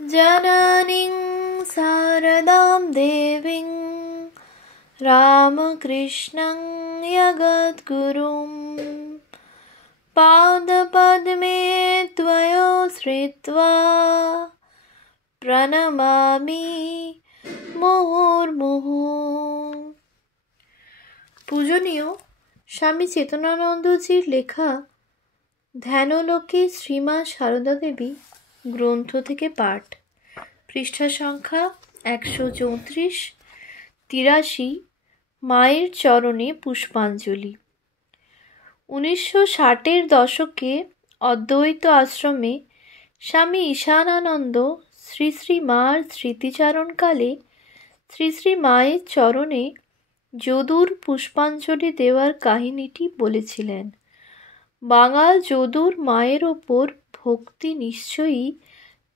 जननीं शारदां देवीं रामकृष्णं जगद्गुरुं पादपद्मे त्वया श्रित्वा प्रणमामि মুহুর্মুহু। পূজনীয় স্বামী চেতনানন্দজির লেখা ধ্যানলোকে শ্রীমা সারদা দেবী গ্রন্থ থেকে পাঠ, পৃষ্ঠা সংখ্যা 134, 83। মায়ের চরণে পুষ্পাঞ্জলি। 1960-এর দশকে অদ্বৈত আশ্রমে স্বামী ঈশানানন্দ শ্রী শ্রী মার স্মৃতিচারণকালে শ্রী শ্রী মায়ের চরণে যদুর পুষ্পাঞ্জলি দেওয়ার কাহিনীটি বলেছিলেন। বাঙাল যদুর মায়ের ওপর ভক্তি নিশ্চয়ই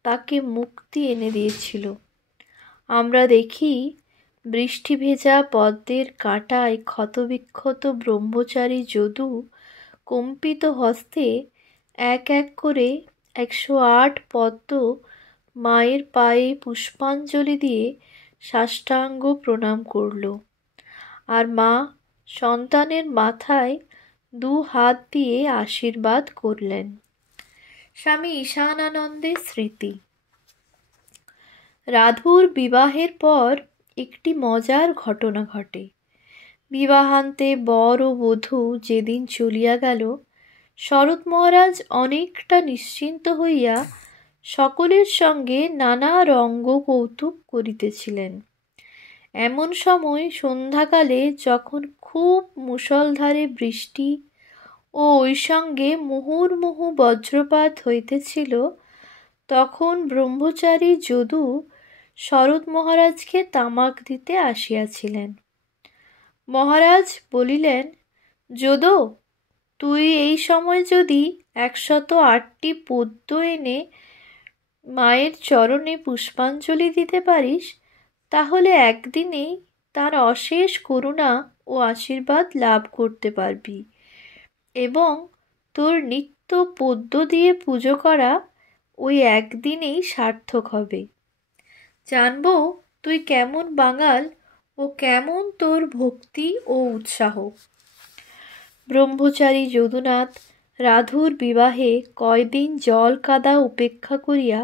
তাকে মুক্তি এনে দিয়েছিল। আমরা দেখি বৃষ্টি ভেজা পদ্মের কাঁটায় ক্ষতবিক্ষত ব্রহ্মচারী যদু কম্পিত হস্তে এক এক করে 108 পদ্ম মায়ের পায়ে পুষ্পাঞ্জলি দিয়ে সাষ্টাঙ্গ প্রণাম করল, আর মা সন্তানের মাথায় 2 হাত দিয়ে আশীর্বাদ করলেন। স্বামী ঈশানানন্দের স্মৃতি। রাধুর বিবাহের পর একটি মজার ঘটনা ঘটে। বিবাহান্তে বর ও বধূ যেদিন চলিয়া গেল, শরৎ মহারাজ অনেকটা নিশ্চিন্ত হইয়া সকলের সঙ্গে নানা রঙ্গ কৌতুক করিতেছিলেন। এমন সময় সন্ধ্যাকালে যখন খুব মুষলধারে বৃষ্টি ও ওই সঙ্গে মুহুর্মুহু বজ্রপাত হইতেছিল, তখন ব্রহ্মচারী যদু শরৎ মহারাজকে তামাক দিতে আসিয়াছিলেন। মহারাজ বলিলেন, যদু, তুই এই সময় যদি 108টি পদ্ম এনে মায়ের চরণে পুষ্পাঞ্জলি দিতে পারিস, তাহলে একদিনেই তার অশেষ করুণা ও আশীর্বাদ লাভ করতে পারবি, এবং তোর নিত্য পদ্ম দিয়ে পুজো করা ওই একদিনেই সার্থক হবে। জানব তুই কেমন বাঙাল ও কেমন তোর ভক্তি ও উৎসাহ। ব্রহ্মচারী যদুনাথ রাধুর বিবাহে কয়দিন জল কাদা উপেক্ষা করিয়া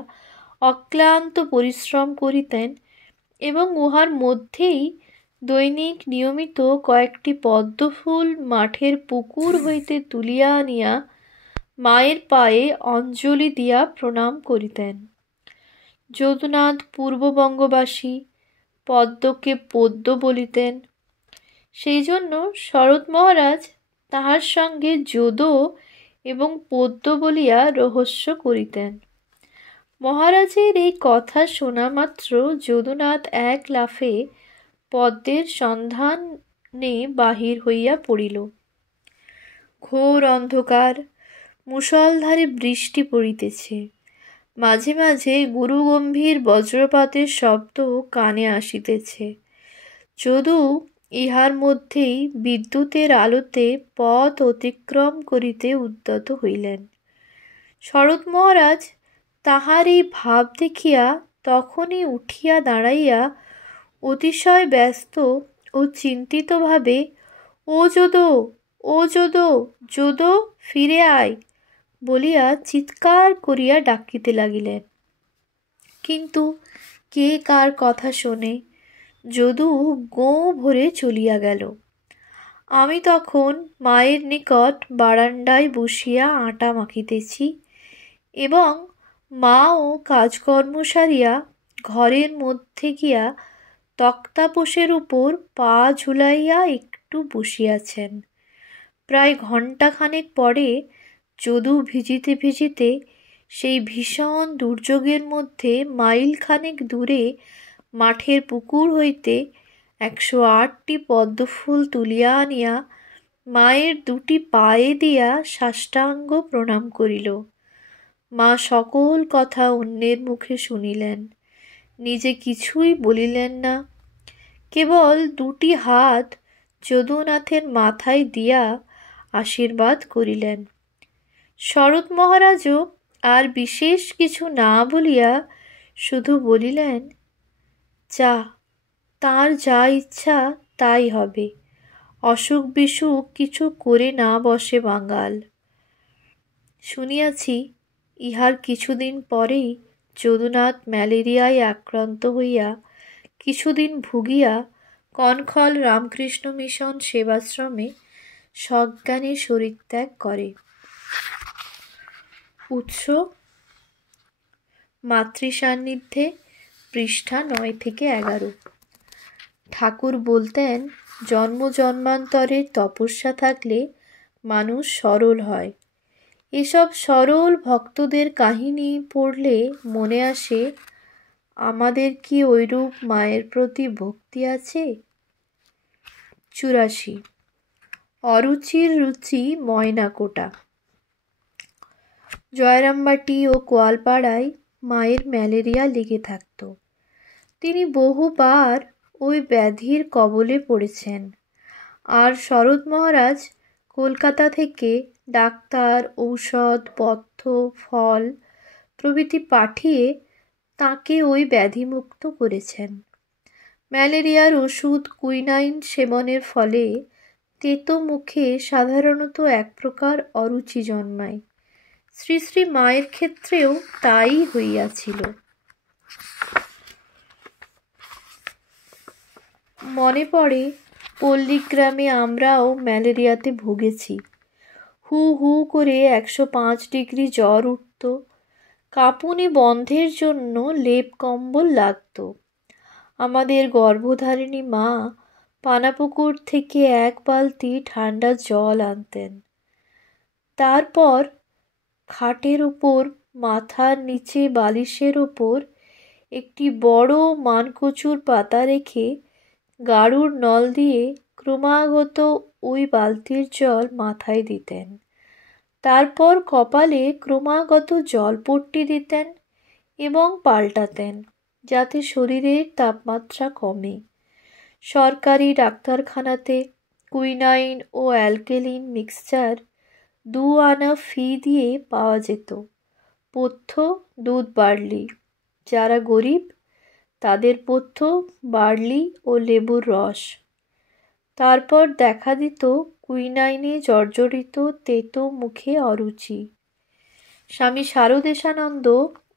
অক্লান্ত পরিশ্রম করিতেন, এবং উহার মধ্যেই দৈনিক নিয়মিত কয়েকটি পদ্মফুল মাঠের পুকুর হইতে তুলিয়া আনিয়া মায়ের পায়ে অঞ্জলি দিয়া প্রণাম করিতেন। যদুনাথ পূর্ববঙ্গবাসী, পদ্মকে পদ্ম বলিতেন। সেই জন্য শরৎ মহারাজ তাহার সঙ্গে যদু এবং পদ্ম বলিয়া রহস্য করিতেন। মহারাজের এই কথা শোনা মাত্র যদুনাথ এক লাফে পদ্মের সন্ধানে বাহির হইয়া পড়িল। ঘোর অন্ধকার, মুষলধারে বৃষ্টি পড়িতেছে, মাঝে মাঝে গুরুগম্ভীর বজ্রপাতের শব্দ কানে আসিতেছে। যদু ইহার মধ্যেই বিদ্যুতের আলোতে পথ অতিক্রম করিতে উদ্যত হইলেন। শরৎ মহারাজ তাহার এই ভাব দেখিয়া তখনই উঠিয়া দাঁড়াইয়া অতিশয় ব্যস্ত ও চিন্তিতভাবে, ও যদু, ও যদু, যদু, ফিরে আয় বলিয়া চিৎকার করিয়া ডাকিতে লাগিলেন। কিন্তু কে কার কথা শোনে? যদু গোঁ ভরে চলিয়া গেল। আমি তখন মায়ের নিকট বারান্দায় বসিয়া আটা মাখিতেছি, এবং মাও কাজকর্ম সারিয়া ঘরের মধ্যে গিয়া তক্তাপোশের উপর পা ঝুলাইয়া একটু বসিয়াছেন। প্রায় ঘণ্টাখানেক পরে যদু ভিজিতে ভিজিতে সেই ভীষণ দুর্যোগের মধ্যে মাইলখানেক দূরে মাঠের পুকুর হইতে 108টি পদ্মফুল তুলিয়া আনিয়া মায়ের 2টি পায়ে দিয়া সাষ্টাঙ্গ প্রণাম করিল। মা সকল কথা অন্যের মুখে শুনিলেন, নিজে কিছুই বলিলেন না, কেবল 2টি হাত যদুনাথের মাথায় দিয়া আশীর্বাদ করিলেন। শরৎ মহারাজও আর বিশেষ কিছু না বলিয়া শুধু বলিলেন, যা, তার যা ইচ্ছা তাই হবে, অসুখ বিসুখ কিছু করে না বসে বাঙাল। শুনিয়াছি ইহার কিছুদিন পরেই যদুনাথ ম্যালেরিয়ায় আক্রান্ত হইয়া কিছুদিন ভুগিয়া কনখল রামকৃষ্ণ মিশন সেবাশ্রমে সজ্ঞানে শরীরত্যাগ করে। উৎস মাতৃসান্নিধ্যে, পৃষ্ঠা 9-11। ঠাকুর বলতেন, জন্ম জন্মান্তরের তপস্যা থাকলে মানুষ সরল হয়। এসব সরল ভক্তদের কাহিনী পড়লে মনে আসে, আমাদের কি ঐরূপ মায়ের প্রতি ভক্তি আছে? 84। অরুচির রুচি ময়নাকোটা। জয়রামবাটি ও কোয়ালপাড়ায় মায়ের ম্যালেরিয়া লেগে থাকত। তিনি বহুবার ওই ব্যাধির কবলে পড়েছেন। আর শরৎ মহারাজ কলকাতা থেকে ডাক্তার, ঔষধ, পথ্য, ফল প্রভৃতি পাঠিয়ে তাকে ওই ব্যাধিমুক্ত করেছেন। ম্যালেরিয়ার ওষুধ কুইনাইন সেবনের ফলে তেতো মুখে সাধারণত এক প্রকার অরুচি জন্মায়। শ্রী শ্রী মায়ের ক্ষেত্রেও তাই হইয়াছিল। মনে পড়ে, পল্লীগ্রামে আমরাও ম্যালেরিয়াতে ভুগেছি। হু হু করে 105 ডিগ্রি জ্বর উঠত। কাঁপুনি বন্ধের জন্য লেপ কম্বল লাগত। আমাদের গর্ভধারিণী মা পানাপুকুর থেকে 1 বালতি ঠান্ডা জল আনতেন। তারপর খাটের উপর, মাথার নিচে বালিশের ওপর একটি বড় মানকচুর পাতা রেখে গাড়ুর নল দিয়ে ক্রমাগত ওই বালতির জল মাথায় দিতেন। তারপর কপালে ক্রমাগত জলপট্টি দিতেন এবং পাল্টাতেন, যাতে শরীরের তাপমাত্রা কমে। সরকারি ডাক্তারখানাতে কুইনাইন ও অ্যালকেলিন মিক্সচার 2 আনা ফি দিয়ে পাওয়া যেত। পথ্য দুধ বার্লি, যারা গরিব তাদের পথ্য বার্লি ও লেবুর রস। তারপর দেখা দিত কুইনাইনে জর্জরিত তেতো মুখে অরুচি। স্বামী শারদেশানন্দ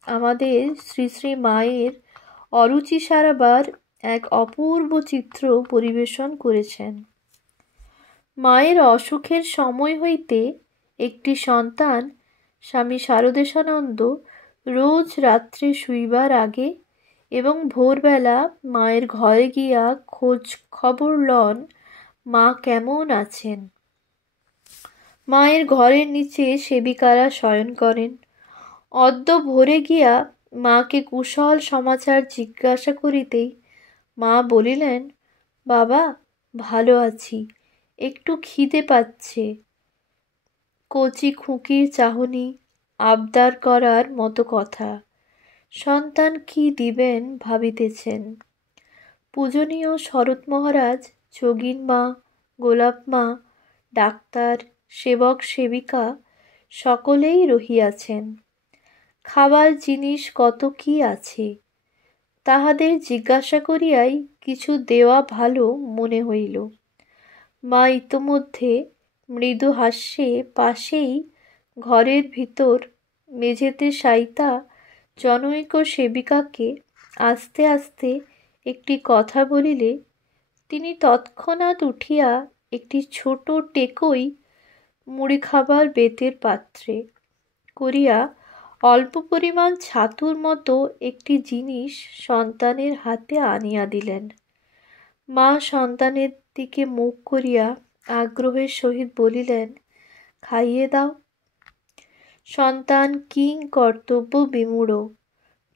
আমাদের শ্রী শ্রী মায়ের অরুচি সারাবার এক অপূর্ব চিত্র পরিবেশন করেছেন। মায়ের অসুখের সময় হইতে একটি সন্তান স্বামী শারদেশানন্দ রোজ রাত্রে শুইবার আগে এবং ভোরবেলা মায়ের ঘরে গিয়া খোঁজ খবর লন মা কেমন আছেন। মায়ের ঘরের নিচে সেবিকারা শয়ন করেন। অদ্য ভোরে গিয়া মাকে কুশল সমাচার জিজ্ঞাসা করিতেই মা বলিলেন, বাবা, ভালো আছি, একটু খিদে পাচ্ছে। কচি খুকির চাহনি, আবদার করার মতো কথা। সন্তান কি দিবেন ভাবিতেছেন। পূজনীয় শরৎ মহারাজ, যোগীন মা, গোলাপ মা, ডাক্তার, সেবক সেবিকা সকলেই রহিয়াছেন। খাবার জিনিস কত কি আছে, তাহাদের জিজ্ঞাসা করিয়াই কিছু দেওয়া ভালো মনে হইল। মা ইতোমধ্যে মৃদু হাস্যে পাশেই ঘরের ভিতর মেঝেতে শায়িতা জনৈক সেবিকাকে আস্তে আস্তে একটি কথা বলিলে তিনি তৎক্ষণাৎ উঠিয়া একটি ছোট টেকই মুড়ি খাবার বেতের পাত্রে করিয়া অল্প পরিমাণ ছাতুর মতো একটি জিনিস সন্তানের হাতে আনিয়া দিলেন। মা সন্তানের দিকে মুখ করিয়া আগ্রহের সহিত বলিলেন, খাইয়ে দাও। সন্তান কিং কর্তব্য বিমূঢ়,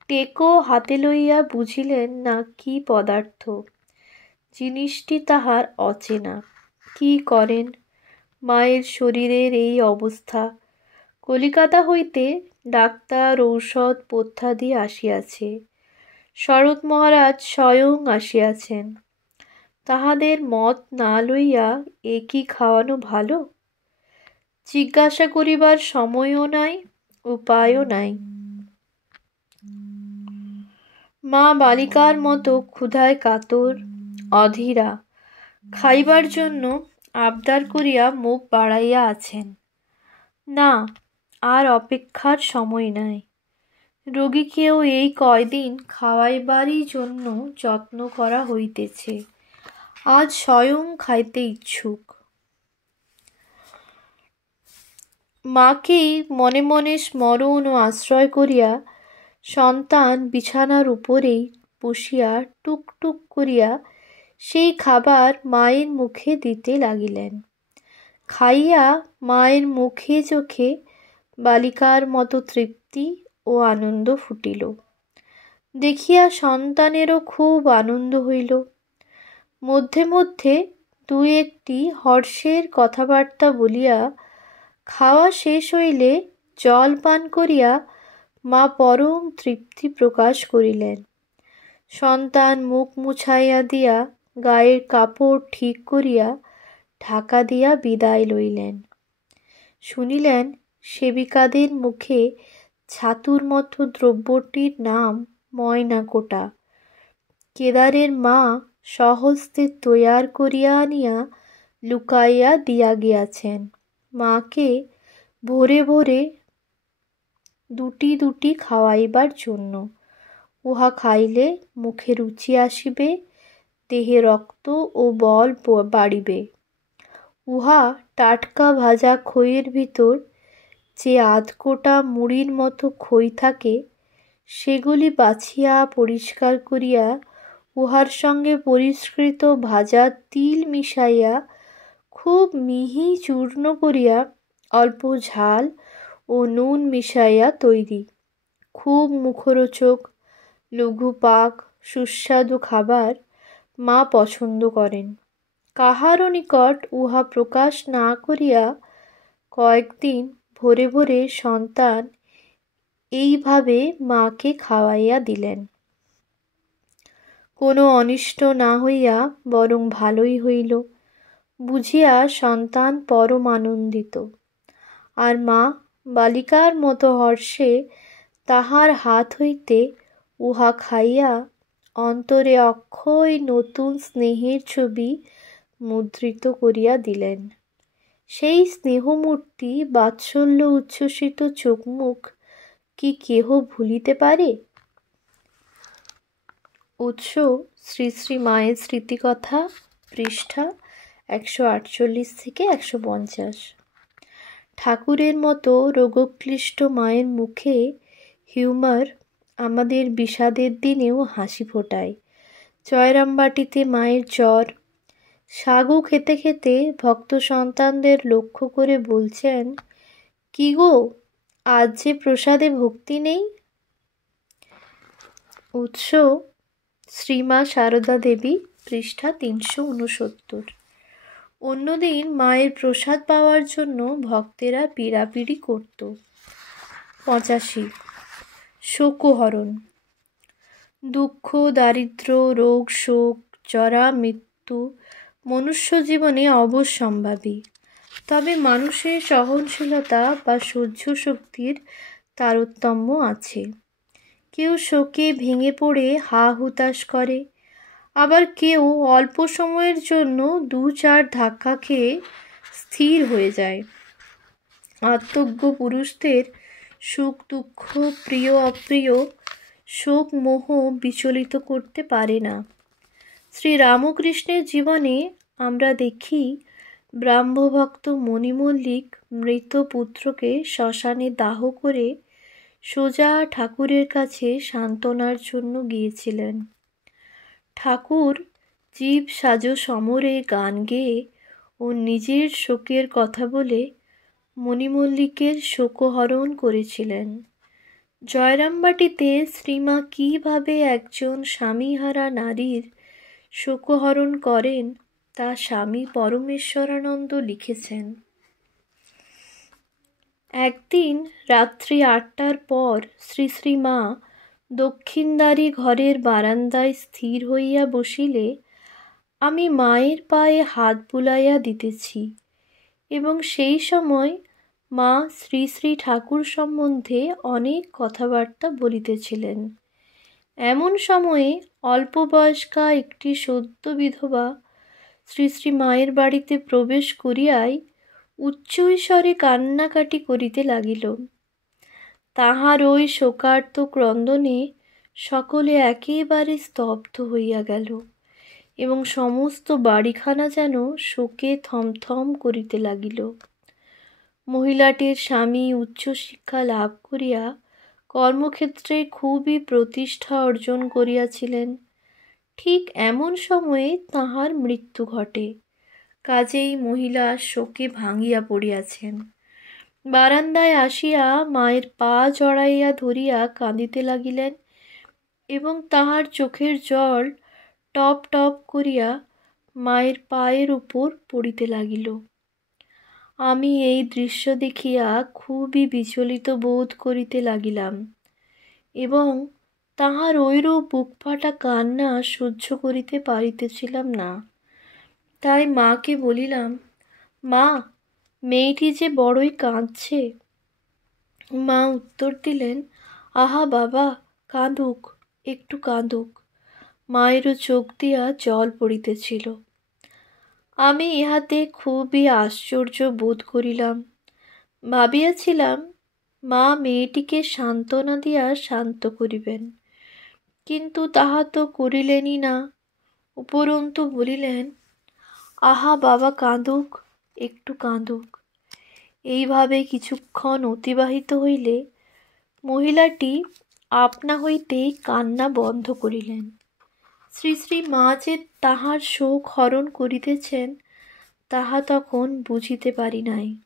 টেকো হাতে লইয়া বুঝিলেন না কি পদার্থ। জিনিসটি তাহার অচেনা। কি করেন? মায়ের শরীরের এই অবস্থা। কলিকাতা হইতে ডাক্তার, ঔষধ, পথ্যাদি আসিয়াছে। শরৎ মহারাজ স্বয়ং আসিয়াছেন। তাহাদের মত না লইয়া এ কি খাওয়ানো ভালো? জিজ্ঞাসা করিবার সময়ও নাই, উপায়ও নাই। মা বালিকার মতো ক্ষুধায় কাতর, অধীরা, খাইবার জন্য আবদার করিয়া মুখ বাড়াইয়া আছেন। না, আর অপেক্ষার সময় নাই। রোগীকেও এই কয়দিন খাওয়াইবারই জন্য যত্ন করা হইতেছে। আজ স্বয়ং খাইতে ইচ্ছুক। মাকেই মনে মনে স্মরণ ও আশ্রয় করিয়া সন্তান বিছানার উপরেই বসিয়া টুকটুক করিয়া সেই খাবার মায়ের মুখে দিতে লাগিলেন। খাইয়া মায়ের মুখে চোখে বালিকার মতো তৃপ্তি ও আনন্দ ফুটিল। দেখিয়া সন্তানেরও খুব আনন্দ হইল। মধ্যে মধ্যে দুই একটি হর্ষের কথাবার্তা বলিয়া খাওয়া শেষ হইলে জল পান করিয়া মা পরম তৃপ্তি প্রকাশ করিলেন। সন্তান মুখ মুছাইয়া দিয়া গায়ের কাপড় ঠিক করিয়া ঢাকা দিয়া বিদায় লইলেন। শুনিলেন সেবিকাদের মুখে ছাতুর মতো দ্রব্যটির নাম ময়নাকোটা। কেদারের মা স্বহস্তে তৈয়ার করিয়া আনিয়া লুকাইয়া দিয়া গিয়াছেন মাকে ভোরে ভোরে দুটি দুটি খাওয়াইবার জন্য। উহা খাইলে মুখে রুচি আসিবে, দেহে রক্ত ও বল বাড়িবে। উহা টাটকা ভাজা খইয়ের ভিতর যে আধকোটা মুড়ির মতো খই থাকে, সেগুলি বাছিয়া পরিষ্কার করিয়া উহার সঙ্গে পরিষ্কৃত ভাজা তিল মিশাইয়া খুব মিহি চূর্ণ করিয়া অল্প ঝাল ও নুন মিশাইয়া তৈরি। খুব মুখরোচক, লঘু পাক, সুস্বাদু খাবার মা পছন্দ করেন। কাহারও নিকট উহা প্রকাশ না করিয়া কয়েকদিন ভোরে ভোরে সন্তান এইভাবে মাকে খাওয়াইয়া দিলেন। কোনো অনিষ্ট না হইয়া বরং ভালোই হইল বুঝিয়া সন্তান পরম আনন্দিত। আর মা বালিকার মতো হর্ষে তাহার হাত হইতে উহা খাইয়া অন্তরে অক্ষয় নতুন স্নেহের ছবি মুদ্রিত করিয়া দিলেন। সেই স্নেহমূর্তি বাৎসল্য উচ্ছ্বসিত চোখমুখ কি কেহ ভুলিতে পারে? উৎস শ্রী শ্রী মায়ের স্মৃতিকথা, পৃষ্ঠা 148 থেকে 150। ঠাকুরের মতো রোগক্লিষ্ট মায়ের মুখে হিউমার আমাদের বিষাদের দিনেও হাসি ফোটায়। জয়রামবাটিতে মায়ের জ্বর। সাগু খেতে খেতে ভক্ত সন্তানদের লক্ষ্য করে বলছেন, কি গো, আজ যে প্রসাদে ভক্তি নেই? উৎস শ্রীমা সারদা দেবী, পৃষ্ঠা 369। অন্যদিন মায়ের প্রসাদ পাওয়ার জন্য ভক্তেরা পীড়াপিড়ি করত। 85। শোকহরণ। দুঃখ, দারিদ্র, রোগ, শোক, জরা, মৃত্যু মনুষ্য জীবনে অবশ্যম্ভাবী। তবে মানুষের সহনশীলতা বা সহ্য শক্তির তারতম্য আছে। কেউ শোকে ভেঙে পড়ে হা হুতাশ করে, আবার কেউ অল্প সময়ের জন্য 2-4 ধাক্কা খেয়ে স্থির হয়ে যায়। আত্মজ্ঞ পুরুষদের সুখ দুঃখ, প্রিয় অপ্রিয়, শোক মোহ বিচলিত করতে পারে না। শ্রী রামকৃষ্ণের জীবনে আমরা দেখি ব্রাহ্মভক্ত মণিমল্লিক মৃত পুত্রকে শ্মশানে দাহ করে সোজা ঠাকুরের কাছে সান্ত্বনার জন্য গিয়েছিলেন। ঠাকুর জীব সাজো সমরে গান গেয়ে ও নিজের শোকের কথা বলে মণিমল্লিকের শোকহরণ করেছিলেন। জয়রামবাটিতে শ্রীমা কীভাবে একজন স্বামীহারা নারীর শোকহরণ করেন তা স্বামী পরমেশ্বরানন্দ লিখেছেন। একদিন রাত্রি 8টার পর শ্রী শ্রী মা দক্ষিণদ্বারী ঘরের বারান্দায় স্থির হইয়া বসিলে আমি মায়ের পায়ে হাত বুলাইয়া দিতেছি এবং সেই সময় মা শ্রী শ্রী ঠাকুর সম্বন্ধে অনেক কথাবার্তা বলিতেছিলেন। এমন সময়ে অল্প বয়স্কা একটি সদ্য বিধবা শ্রী শ্রী মায়ের বাড়িতে প্রবেশ করিয়াই উচ্চৈস্বরে কান্নাকাটি করিতে লাগিল। তাহার ওই শোকার্ত ক্রন্দনে সকলে একেবারে স্তব্ধ হইয়া গেল এবং সমস্ত বাড়িখানা যেন শোকে থমথম করিতে লাগিল। মহিলাটির স্বামী উচ্চশিক্ষা লাভ করিয়া কর্মক্ষেত্রে খুবই প্রতিষ্ঠা অর্জন করিয়াছিলেন। ঠিক এমন সময়ে তাহার মৃত্যু ঘটে। কাজেই মহিলা শোকে ভাঙিয়া পড়িয়াছেন। বারান্দায় আসিয়া মায়ের পা জড়াইয়া ধরিয়া কাঁদিতে লাগিলেন এবং তাহার চোখের জল টপ টপ করিয়া মায়ের পায়ের উপর পড়িতে লাগিল। আমি এই দৃশ্য দেখিয়া খুবই বিচলিত বোধ করিতে লাগিলাম এবং তাহার ঐরূপ বুকফাটা কান্না সহ্য করিতে পারিতেছিলাম না। তাই মাকে বলিলাম, মা, মেয়েটি যে বড়ই কাঁদছে। মা উত্তর দিলেন, আহা বাবা, কাঁদুক, একটু কাঁদুক। মায়েরও চোখ দিয়া জল পড়িতেছিল। আমি ইহাতে খুবই আশ্চর্য বোধ করিলাম। ভাবিয়াছিলাম মা মেয়েটিকে সান্ত্বনা দিয়া শান্ত করিবেন, কিন্তু তাহা তো করিলেনই না। উপরন্তু বলিলেন, আহা বাবা, কাঁদুক, একটু কাঁদুক। এইভাবে কিছুক্ষণ অতিবাহিত হইলে মহিলাটি আপনা হইতেই কান্না বন্ধ করিলেন। শ্রী শ্রী মা যে তাহার শোক হরণ করিতেছেন তাহা তখন বুঝিতে পারি নাই।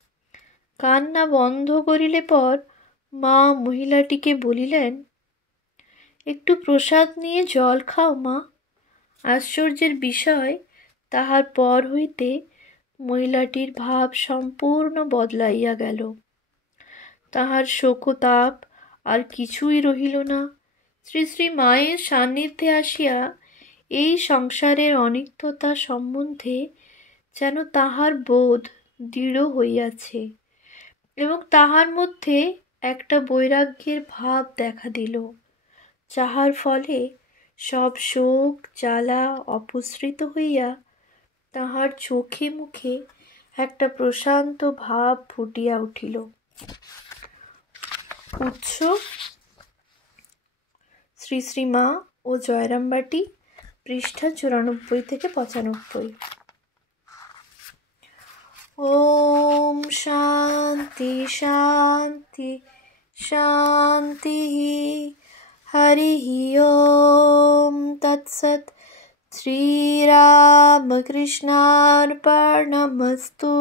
কান্না বন্ধ করিলে পর মা মহিলাটিকে বলিলেন, একটু প্রসাদ নিয়ে জল খাও মা। আশ্চর্যের বিষয়, তাহার পর হইতে মহিলাটির ভাব সম্পূর্ণ বদলাইয়া গেল। তাহার শোকতাপ আর কিছুই রহিল না। শ্রী শ্রী মায়ের সান্নিধ্যে আসিয়া এই সংসারের অনিত্যতা সম্বন্ধে যেন তাহার বোধ দৃঢ় হইয়াছে এবং তাহার মধ্যে একটা বৈরাগ্যের ভাব দেখা দিল, যাহার ফলে সব শোক জ্বালা অপসৃত হইয়া তাহার চোখে মুখে একটা প্রশান্ত ভাব ফুটিয়া উঠিল। উৎস: শ্রী শ্রী মা ও জয়রামবাটি, পৃষ্ঠা 94 থেকে 95। ওম শান্তি শান্তি শান্তি। হরি ওম তৎসৎ। শ্রীরামকৃষ্ণার্পণমস্তু।